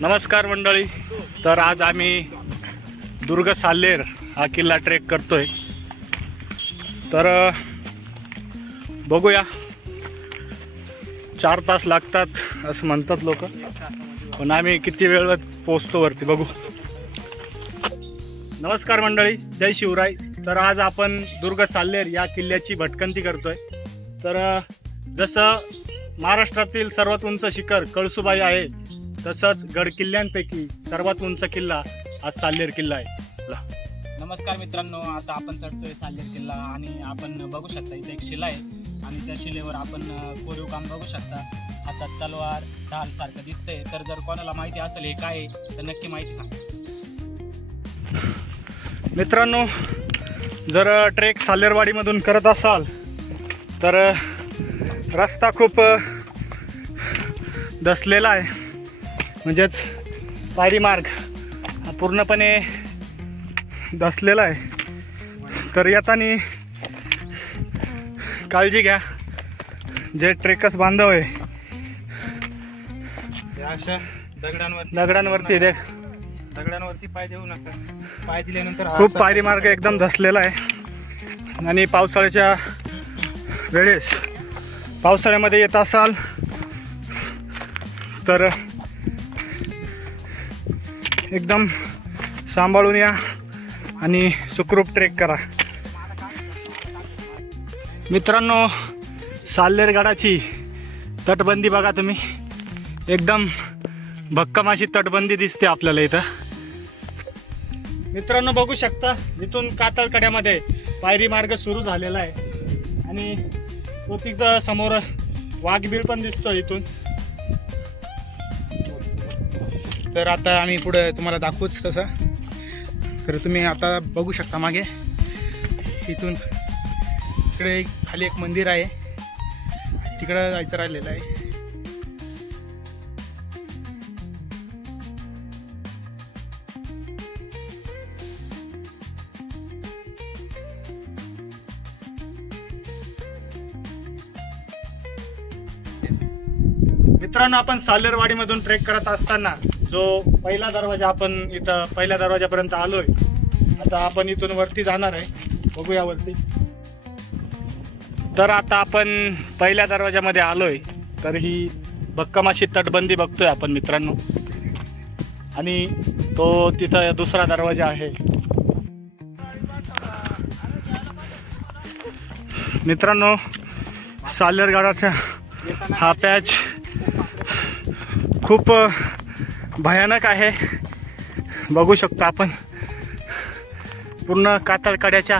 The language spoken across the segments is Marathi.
नमस्कार मंडळी. तर आज आम्ही दुर्ग साल्लेर हा किल्ला ट्रेक करतोय. तर बघूया, 4 तास लागतात असं म्हणतात लोक, पण आम्ही किती वेळात पोहोचतो वरती बघू. नमस्कार मंडळी, जय शिवराय. तर आज आपण दुर्ग साल्लेर या किल्ल्याची भटकंती करतोय. तर जसं महाराष्ट्रातील सर्वात उंच शिखर कळसुबाई आहे, तसंच गड किल्ल्यांपैकी सर्वात उंच किल्ला हा साल्लेर किल्ला आहे. नमस्कार मित्रांनो, आता आपण चढतोय साल्लेर किल्ला आणि आपण बघू शकता इथे एक शिला आहे आणि त्या शिलेवर आपण कोरीव काम बघू शकता. हातात तलवार ढाल सारखं दिसतंय. तर जर कोणाला माहिती असेल हे काय आहे तर नक्की माहिती सांगा. मित्रांनो, जर ट्रेक साल्लेरवाडीमधून करत असाल तर रस्ता खूप दसलेला आहे, म्हणजेच पायरी मार्ग हा पूर्णपणे दसलेला आहे. तर येताना काळजी घ्या. जे ट्रेकर्स बांधव आहे अशा दगडांवरती दगडांवरती पाय देऊ नका. पाय दिल्यानंतर खूप पायरी मार्ग एकदम धसलेला आहे. आणि पावसाळ्याच्या वेळेस पावसाळ्यामध्ये येत असाल तर एकदम सांभाळून या आणि सुखरूप ट्रेक करा. मित्रांनो, साल्लेर गडाची तटबंदी बघा तुम्ही, एकदम भक्कम अशी तटबंदी दिसते आपल्याला इथं. मित्रांनो बघू शकता, इथून कातळकड्यामध्ये पायरी मार्ग सुरू झालेला आहे आणि तो तिथं समोर वाघबीळ पण दिसतो इथून. तर आता आम्ही पुढे तुम्हाला दाखवूच तसं. तर तुम्ही आता बघू शकता मागे इथून इकडे खाली एक मंदिर आहे, तिकडं जायचं राहिलेलं आहे. मित्रांनो, आपण साल्लेरवाडीमधून ट्रेक करत असताना जो पहिला दरवाजा, आपण इथं पहिल्या दरवाजापर्यंत आलोय. आता आपण इथून वरती जाणार आहे, बघूया वरती. तर आता आपण पहिल्या दरवाजामध्ये आलोय. तर ही भक्कम अशी तटबंदी बघतोय आपण मित्रांनो, आणि तो तिथं दुसरा दरवाजा आहे. मित्रांनो, साल्लेरगडाचा हा पॅच खूप भयानक आहे. बघू शकतो आपण, पूर्ण कातळकड्याच्या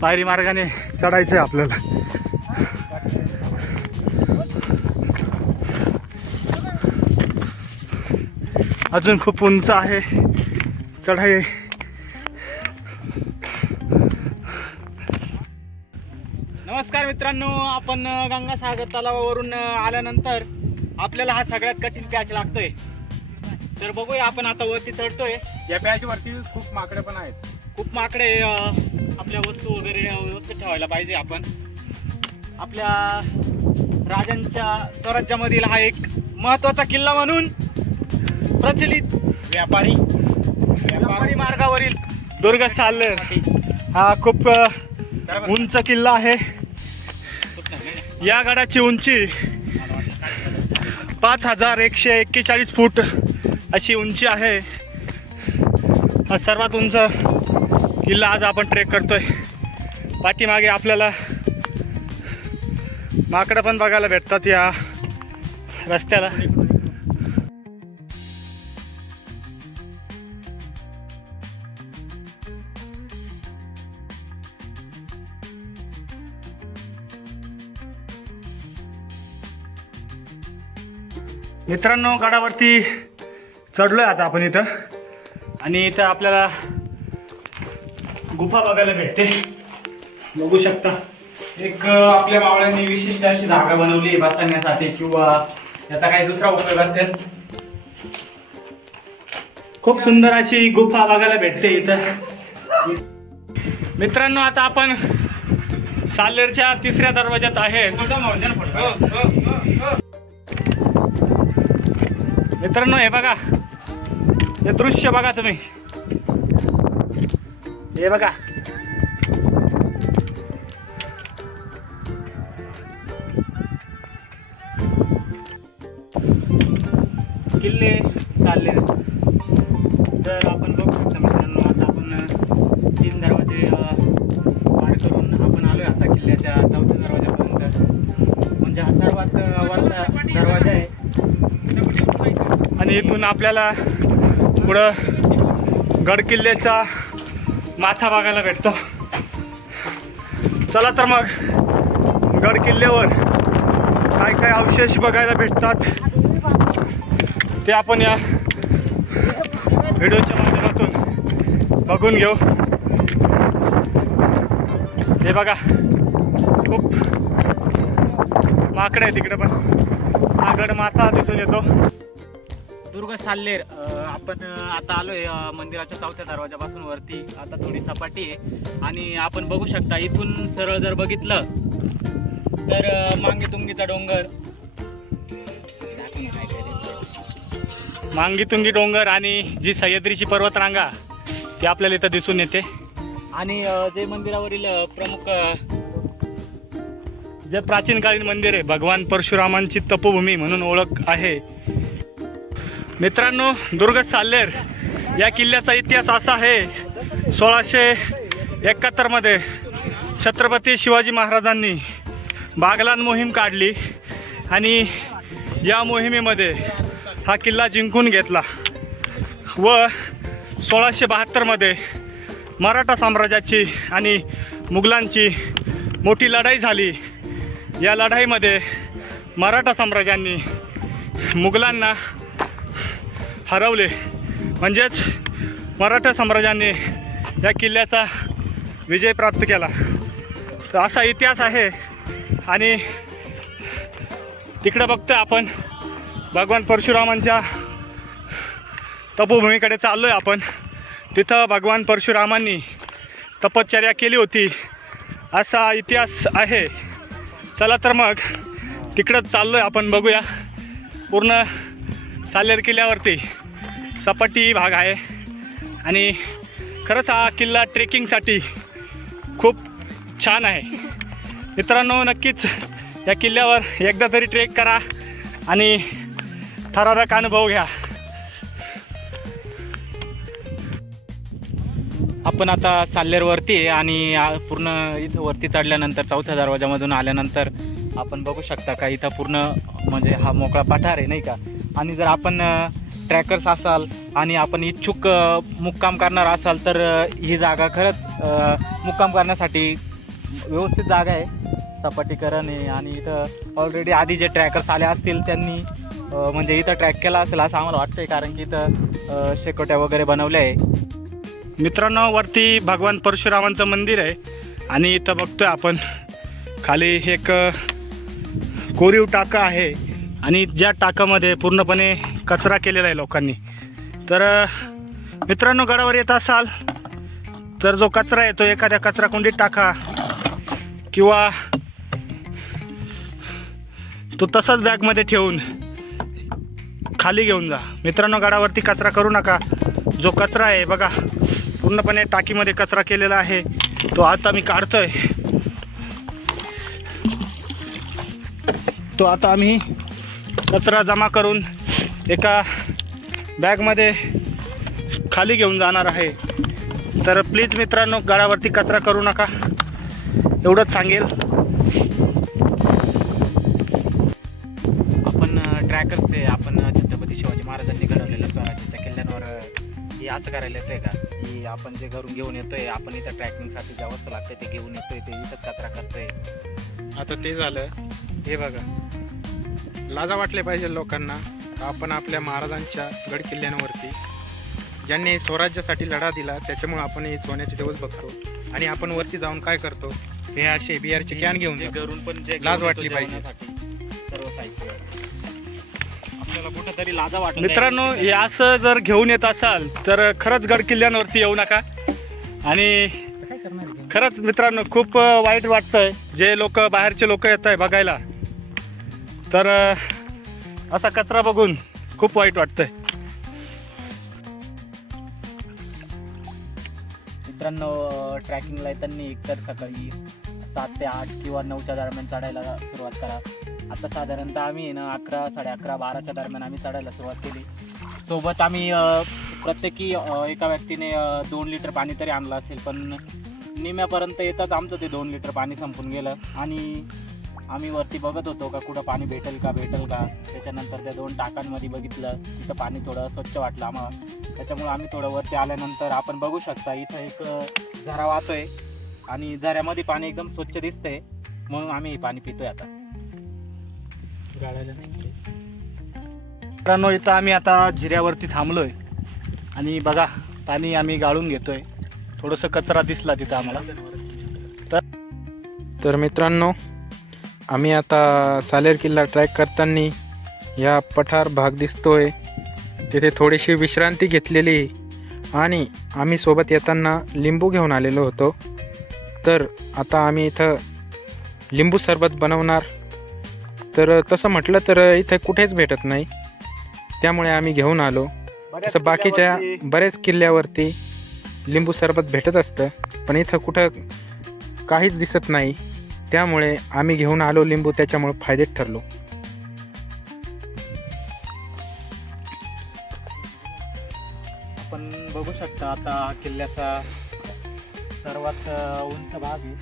पायरी मार्गाने चढायचं आहे आपल्याला. अजून खूप उंच आहे चढाई. नमस्कार मित्रांनो, आपण गंगासागर तलावावरून आल्यानंतर आपल्याला हा सगळ्यात कठीण पॅच लागतोय. तर बघूया, आपण आता वरती चढतोय. या पॅचवरती खूप माकडे पण आहेत. खूप माकडे, आपल्या वस्तू वगैरे व्यवस्थित ठेवायला पाहिजे. आपण आपल्या राजांच्या स्वराज्यामधील हा एक महत्त्वाचा किल्ला म्हणून प्रचलित व्यापारी मार्गावरील दुर्ग साल्लेर हा खूप उंच किल्ला आहे. या गडाची उंची 5141 फूट अशी उंची आहे. हा सर्वात उंच किल्ला आज आपण ट्रेक करतोय. पाठीमागे आपल्याला माकडं पण बघायला भेटतात या रस्त्याला. मित्रांनो, गडावरती चढलोय आता आपण इथं, आणि इथं आपल्याला गुफा बघायला भेटते. बघू शकता, एक आपल्या मावळ्यांनी विशिष्ट अशी जागा बनवली बसण्यासाठी, किंवा याचा काही दुसरा उपयोग असेल. खूप सुंदर अशी गुफा बघायला भेटते इथं. मित्रांनो, आता आपण साल्लेरच्या 3ऱ्या दरवाज्यात आहे. मित्रांनो हे बघा, हे दृश्य बघा तुम्ही, हे बघा. किल्ले साल्हेर. तर आपण बघू शकता मित्रांनो, आता आपण 3 दरवाजे पार करून आपण आलोय आता किल्ल्याच्या 4थ्या दरवाजापर्यंत. म्हणजे हा सर्वात वरचा दरवाजा आहे. आणि इथून आपल्याला पुढं गड किल्ल्याचा माथा बघायला भेटतो. चला तर मग गड किल्ल्यावर काय काय अवशेष बघायला भेटतात ते आपण या व्हिडिओच्या माध्यमातून बघून घेऊ. हे बघा, खूप माकडे आहे तिकडे, पण हा गड माथा दिसून येतो. दुर्ग साल्हेर. आपण आता आलोय मंदिराच्या 4थ्या दरवाजापासून वरती. आता थोडी सपाटी आहे आणि आपण बघू शकता इथून सरळ जर बघितलं तर मांगीतुंगीचा डोंगर, मांगीतुंगी डोंगर आणि जी सह्याद्रीची पर्वतरांगा ती आपल्याला इथं दिसून येते. आणि जे मंदिरावरील प्रमुख जे प्राचीन कालीन मंदिर आहे, भगवान परशुरामांची तपोभूमी म्हणून ओळख आहे. मित्रांनो, दुर्ग साल्हेर या किल्ल्याचा इतिहास असा आहे, 1671 मध्ये छत्रपती शिवाजी महाराजांनी बागलाण मोहीम काढली आणि या मोहिमेमध्ये हा किल्ला जिंकून घेतला व 1672 मध्ये मराठा साम्राज्याची आणि मुघलांची मोठी लढाई झाली. या लढाईमध्ये मराठा साम्राज्यांनी मुघलांना हरवले, म्हणजेच मराठा साम्राज्याने या किल्ल्याचा विजय प्राप्त केला. तर असा इतिहास आहे. आणि तिकडं बघतोय आपण भगवान परशुरामांच्या तपोभूमीकडे चाललो आहे आपण. तिथं भगवान परशुरामांनी तपश्चर्या केली होती असा इतिहास आहे. चला तर मग तिकडंच चाललो आहे आपण, बघूया. पूर्ण साल्हेर किल्ल्यावरती सपाटी भाग आहे आणि खरंच हा किल्ला ट्रेकिंगसाठी खूप छान आहे. मित्रांनो, नक्कीच या किल्ल्यावर एकदा तरी ट्रेक करा आणि थरारक अनुभव घ्या. आपण आता साल्हेरवरती आहे आणि पूर्ण इथं वरती चढल्यानंतर 4थ्या दरवाजामधून आल्यानंतर आपण बघू शकता का इथं पूर्ण म्हणजे हा मोकळा पठार आहे नाही का. आणि जर आपण ट्रॅकर्स असाल आणि आपण इच्छुक मुक्काम करणार असाल तर ही जागा खरंच मुक्काम करण्यासाठी व्यवस्थित जागा आहे. सपाटीकरण आहे आणि इथं ऑलरेडी आधी जे ट्रॅकर्स आले असतील त्यांनी म्हणजे इथं ट्रॅक केला असेल असं आम्हाला वाटतं आहे, कारण की इथं शेकोट्या वगैरे बनवल्या आहे. मित्रांनो, वरती भगवान परशुरामांचं मंदिर आहे आणि इथं बघतोय आपण खाली एक कोरीव टाका आहे आणि ज्या टाकामध्ये पूर्णपणे कचरा केलेला आहे लोकांनी. तर मित्रांनो, गडावर येत असाल तर जो कचरा आहे तो एखाद्या कचराकुंडीत टाका किंवा तो तसाच बॅगमध्ये ठेवून खाली घेऊन जा. मित्रांनो, गडावरती कचरा करू नका. जो कचरा आहे बघा, पूर्णपणे टाकीमध्ये कचरा केलेला आहे, तो आता मी काढतोय. तो आता आम्ही कचरा जमा करून एका बॅगमध्ये खाली घेऊन जाणार आहे. तर प्लीज मित्रांनो, गडावरती कचरा करू नका, एवढंच सांगेल. आपण ट्रॅकर्स आहे, आपण छत्रपती शिवाजी महाराजांनी घडवलेलं स्वराज्याच्या किल्ल्यांवर हे असं करायला येतंय का की आपण जे घरून घेऊन येतोय, आपण इथं ट्रॅकिंगसाठी ज्या वस्तू लागते ते घेऊन येतोय, ते इथंच कचरा करतोय. आता ते झालं. हे बघा, लाजा वाटले पाहिजे लोकांना. आपण आपल्या महाराजांच्या गड किल्ल्यांवरती ज्यांनी स्वराज्यासाठी लढा दिला त्याच्यामुळे आपण हे सोन्याचे दिवस बघतो आणि आपण वरती जाऊन काय करतो, हे असे बिअरचे कॅन घेऊन जे जातो. घरून पण जे लाज घेऊन वाटली येतो पाहिजे. जेवणासाठी सर्व साहित्य आपल्याला कुठेतरी लाजा वाटत. मित्रांनो, हे असं जर घेऊन येत असाल तर खरंच गड किल्ल्यांवरती येऊ नका. आणि काय करणार आहे? खरंच मित्रांनो, खूप वाईट वाटतंय जे लोक बाहेरचे लोक येत आहे बघायला, तर असा कचरा बघून खूप वाईट वाटतंय. मित्रांनो, ट्रॅकिंगला येताना एकतर सकाळी 7 ते 8 किंवा 9च्या दरम्यान चढायला सुरुवात करा. आता साधारणतः आम्ही ना 11, 11:30, 12च्या दरम्यान आम्ही चढायला सुरुवात केली. सोबत आम्ही प्रत्येकी एका व्यक्तीने 2 लिटर पाणी तरी आणलं असेल, पण निम्यापर्यंत येताच आमचं ते 2 लिटर पाणी संपून गेलं. आणि आम्ही वरती बघत होतो का कुठं पाणी भेटेल का. त्याच्यानंतर त्या 2 टाकांमध्ये बघितलं, तिथं पाणी थोडं स्वच्छ वाटलं आम्हाला. त्याच्यामुळे आम्ही थोडं वरती आल्यानंतर आपण बघू शकता इथं एक झरा वाहतोय आणि झऱ्यामध्ये पाणी एकदम स्वच्छ दिसतंय, म्हणून आम्ही हे पाणी पितोय आता. मित्रांनो, इथं आम्ही आता जिऱ्यावरती थांबलोय आणि बघा पाणी आम्ही गाळून घेतोय. थोडंसं कचरा दिसला तिथं आम्हाला. तर मित्रांनो, आम्ही आता सालेर किल्ला ट्रॅक करताना या पठार भाग दिसतोय, तिथे थोडीशी विश्रांती घेतलेली आणि आम्ही सोबत येताना लिंबू घेऊन आलेलो होतो. तर आता आम्ही इथं लिंबू सरबत बनवणार. तर तसं म्हटलं तर इथं कुठेच भेटत नाही, त्यामुळे आम्ही घेऊन आलो. तसं बाकीच्या बऱ्याच किल्ल्यावरती लिंबू सरबत भेटत असतं, पण इथं कुठं काहीच दिसत नाही, त्यामुळे आम्ही घेऊन आलो लिंबू. त्याच्यामुळे फायद्यात ठरलो. आपण बघू शकता आता किल्ल्याचा सर्वात उंच भाग आहे,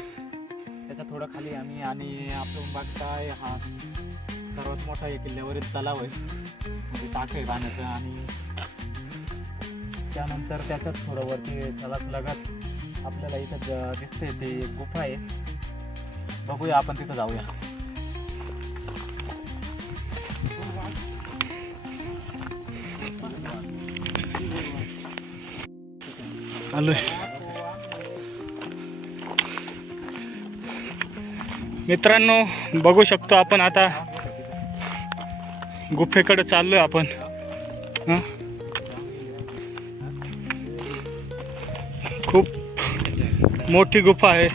त्याच्या थोडं खाली आम्ही, आणि आपण बघताय हा सर्वात मोठा आहे किल्ल्यावरील तलाव आहे, म्हणजे टाक आहे पाण्याचं. आणि त्यानंतर त्याच्यात थोडं वरती तलाव लगत आपल्याला इथं दिसते ते गुफा आहे. बघूया, आपण तिथं जाऊया. आलोय. मित्रांनो, बघू शकतो आपण आता गुफेकडे चाललोय आपण. खूप मोठी गुफा आहे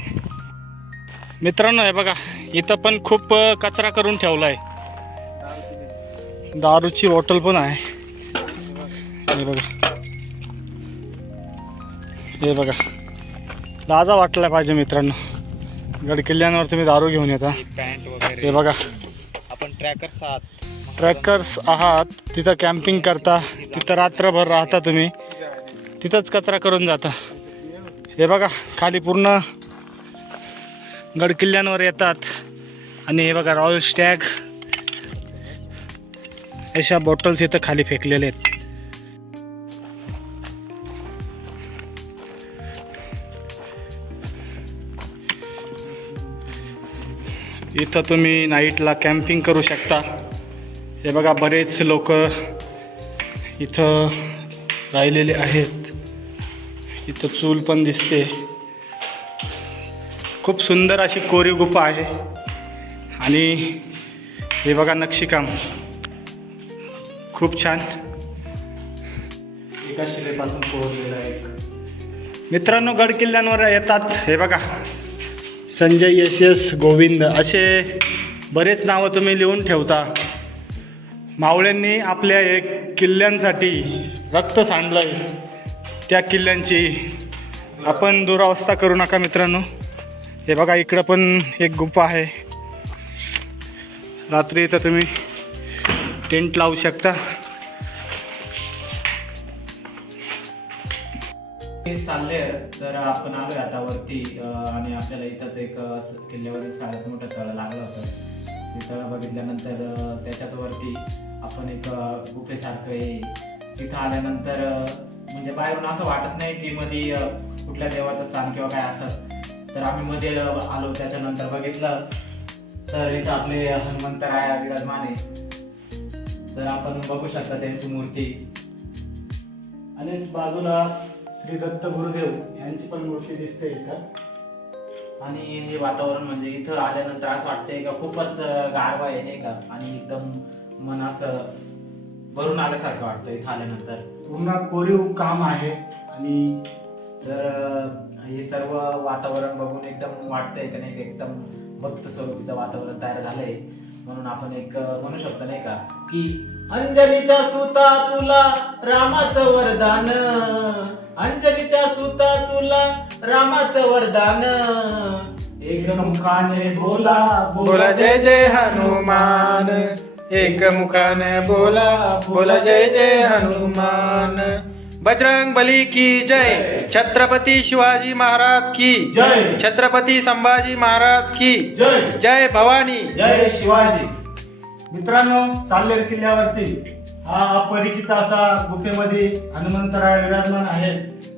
मित्रांनो. हे बघा, इथं पण खूप कचरा करून ठेवलाय. दारूची बॉटल पण आहे. हे बघा, हे बघा, लाजा वाटला पाहिजे मित्रांनो. गड किल्ल्यांवर तुम्ही दारू घेऊन येता. पॅन्ट वगैरे. हे बघा, आपण ट्रॅकर्स आहात, तिथं कॅम्पिंग करता, तिथं रात्रभर राहता तुम्ही, तिथंच कचरा करून जाता. हे बघा, खाली पूर्ण गड किल्ल्यांवर येतात. आणि हे बघा, रॉयल स्टॅग अशा बॉटल्स इथं खाली फेकलेले आहेत. इथं तुम्ही नाईटला कॅम्पिंग करू शकता. हे बघा, बरेच लोक इथं राहिलेले आहेत. इथं चूल पण दिसते. खूप सुंदर अशी कोरीव गुफा आहे. आणि हे बघा, नक्षीकाम खूप छान एका शिलेपासून कोरलेलं आहे. मित्रांनो, गड किल्ल्यांवर येतात. हे बघा, संजय यश गोविंद असे बरेच नावं तुम्ही लिहून ठेवता. मावळ्यांनी आपल्या एक किल्ल्यांसाठी रक्त सांडलंय. त्या किल्ल्यांची आपण दुरावस्था करू नका मित्रांनो. हे बघा, इकडं पण एक गुफा आहे. रात्री इथं तुम्ही टेंट लावू शकता. साल्लेर, तर आपण आलोय आता वरती. आणि आपल्याला इथंच एक किल्ल्यावरील सगळ्यात मोठं तळ लागलं होतं. ते तळ बघितल्यानंतर त्याच्याच वरती आपण एक गुफेसारखं आहे. तिथं आल्यानंतर म्हणजे बाहेरून असं वाटत नाही की मध्ये कुठल्या देवाचं स्थान किंवा काय असं. तर आम्ही मध्ये आलो, त्याच्यानंतर बघितलं तर इथं आपले हनुमंतराय विराजमान आहे. तर आपण बघू शकता त्यांची मूर्ती. आणि बाजूला श्री दत्त गुरुदेव यांची पण मूर्ती दिसते इथं. आणि हे वातावरण म्हणजे इथं आल्यानंतर असं वाटतंय का खूपच गारवा आहे, नाही का. आणि एकदम मन असं भरून आल्यासारखं वाटतं इथं आल्यानंतर. पूर्ण कोरीव काम आहे. आणि तर हे सर्व वातावरण बघून एकदम वाटतंय का नाही, एकदम भक्त स्वरूपीचं वातावरण तयार झालंय. म्हणून आपण एक म्हणू शकतो नाही का की अंजलीच्या सुता तुला रामाचं वरदान, अंजलीच्या सुता तुला रामाचं वरदान, एक मुखाने बोला बोला जय जय हनुमान, एक मुखाने बोला बोला जय जय हनुमान। बजरंग बली की जय, छत्रपती शिवाजी महाराज की जय, छत्रपती संभाजी महाराज की जय, जय भवानी, जय शिवाजी। मित्रांनो, साल्हेर किल्ल्यावरती हा अपरिचित असा गुफेमध्ये हनुमंतराय विराजमान आहे.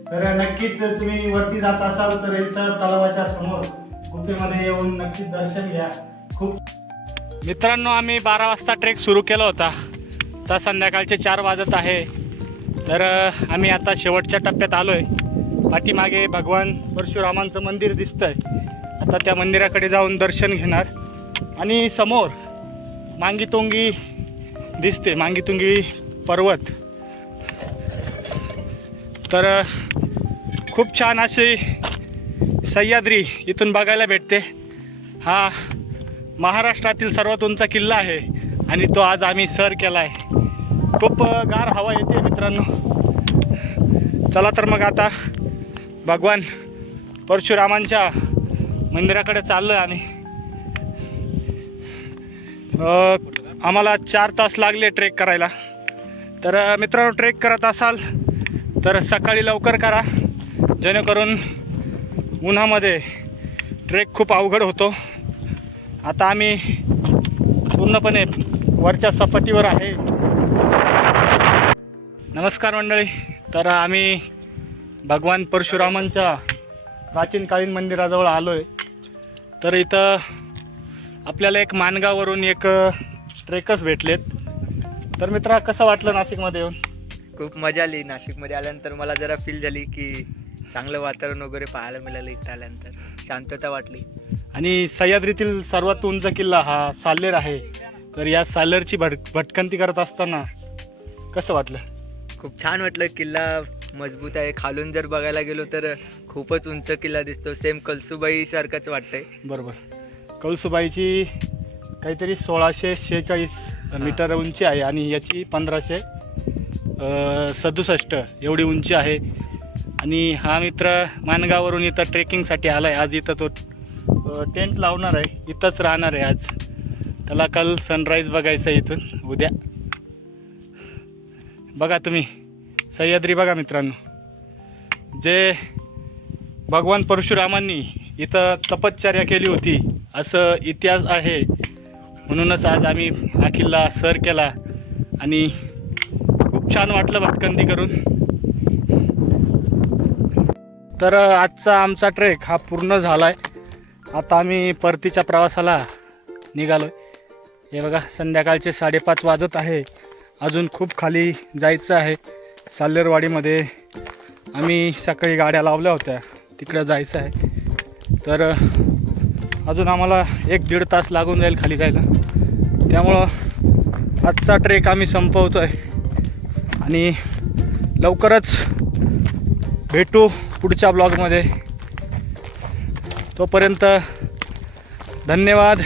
तर नक्कीच तुम्ही वरती जात असाल तर इथं तलावाच्या समोर गुफेमध्ये येऊन नक्कीच दर्शन घ्या. खूप मित्रांनो, आम्ही 12 वाजता ट्रेक सुरू केला होता, तर संध्याकाळचे 4 वाजत आहे. तर आम्ही आता शेवटच्या टप्प्यात आलोय. पाठीमागे भगवान परशुरामांचं मंदिर दिसतंय. आता त्या मंदिराकडे जाऊन दर्शन घेणार आणि समोर मांगीतुंगी दिसते, मांगीतुंगी पर्वत. तर खूप छान अशी सह्याद्री इथून बघायला भेटते. हा महाराष्ट्रातील सर्वात उंच किल्ला आहे आणि तो आज आम्ही सर केला आहे. खूप गार हवा येते मित्रांनो. चला तर मग आता भगवान परशुरामांच्या मंदिराकडे चाललो आणि आम्हाला 4 तास लागले ट्रेक करायला. तर मित्रांनो, ट्रेक करत असाल तर सकाळी लवकर करा, जेणेकरून उन्हामध्ये ट्रेक खूप अवघड होतो. आता आम्ही पूर्णपणे वरच्या सपाटीवर आहे. नमस्कार मंडळी. तर आम्ही भगवान परशुरामांच्या प्राचीनकालीन मंदिराजवळ आलो आहे. तर इथं आपल्याला एक माणगाववरून एक ट्रेकर्स भेटलेत. तर मित्रा, कसं वाटलं नाशिकमध्ये येऊन? खूप मजा आली. नाशिकमध्ये आल्यानंतर मला जरा फील झाली की चांगलं वातावरण वगैरे पाहायला मिळालं. इथं आल्यानंतर शांतता वाटली. आणि सह्याद्रीतील सर्वात उंच किल्ला हा साल्हेर आहे. तर या साल्हेरची भटकंती करत असताना कसं वाटलं? खूप छान वाटलं. किल्ला मजबूत आहे. खालून जर बघायला गेलो तर खूपच उंच किल्ला दिसतो. सेम कळसुबाई सारखंच वाटतंय. बरोबर. कळसुबाईची काहीतरी 1646 मीटर उंची आहे आणि याची 1567 एवढी उंची आहे. आणि हा मित्र माणगाववरून इथं ट्रेकिंगसाठी आला आहे. आज इथं तो टेंट लावणार आहे, इथंच राहणार आहे आज. त्याला काल सनराईज बघायचं आहे इथून उद्या. बघा तुम्ही सह्याद्री बघा मित्रांनो. जे भगवान परशुरामांनी इथं तपश्चर्या केली होती असं इतिहास आहे. म्हणूनच आज आम्ही हा किल्ला सर केला आणि खूप छान वाटलं भटकंती करून. तर आजचा आमचा ट्रेक हा पूर्ण झाला आहे. आता आम्ही परतीच्या प्रवासाला निघालो आहे. हे बघा, संध्याकाळचे 5:30 वाजत आहे. अजून खूप खाली जायचं आहे. साल्हेरवाडीमध्ये आम्ही सकाळी गाड्या लावल्या होत्या, तिकडं जायचं आहे. तर अजून आम्हाला 1-1.5 तास लागून जाईल खाली जायला. त्यामुळं आजचा ट्रेक आम्ही संपवतो आहे आणि लवकरच भेटू पुढच्या ब्लॉगमध्ये. तोपर्यंत धन्यवाद.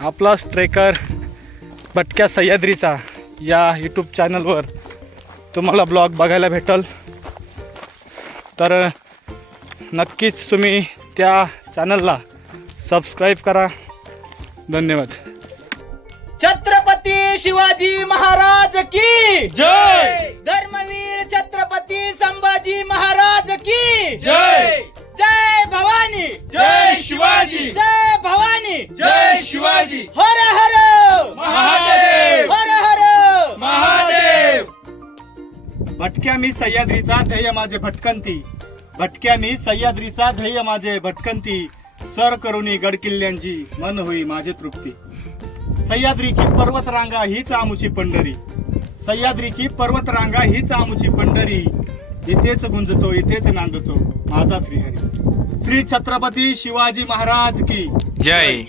आपलाच ट्रेकर भटक्या सह्याद्रीचा या यूट्यूब चॅनलवर तुम्हाला ब्लॉग बघायला भेटेल. तर नक्कीच तुम्ही त्या चॅनलला सबस्क्राईब करा. धन्यवाद. छत्रपती शिवाजी महाराज की जय. धर्मवीर छत्रपती संभाजी महाराज की जय. जय भवानी, जय शिवाजी. जय भवानी, जय शिवाजी. हर हर महादेव. हर हर महादेव. भटक्या मी सह्याद्रीचा ध्येय माझे भटकंती, भटक्या मी सह्याद्रीचा ध्येय माझे भटकंती, सर करुणी गडकिल्ल्यांची मन होई माझे तृप्ती. सह्याद्रीची पर्वतरांगा हीच आमुची पंढरी, सह्याद्रीची पर्वतरांगा हीच आमुची पंढरी, इथेच गुंजतो इथेच नांदतो माझा श्रीहरी. श्री छत्रपती शिवाजी महाराज की जय.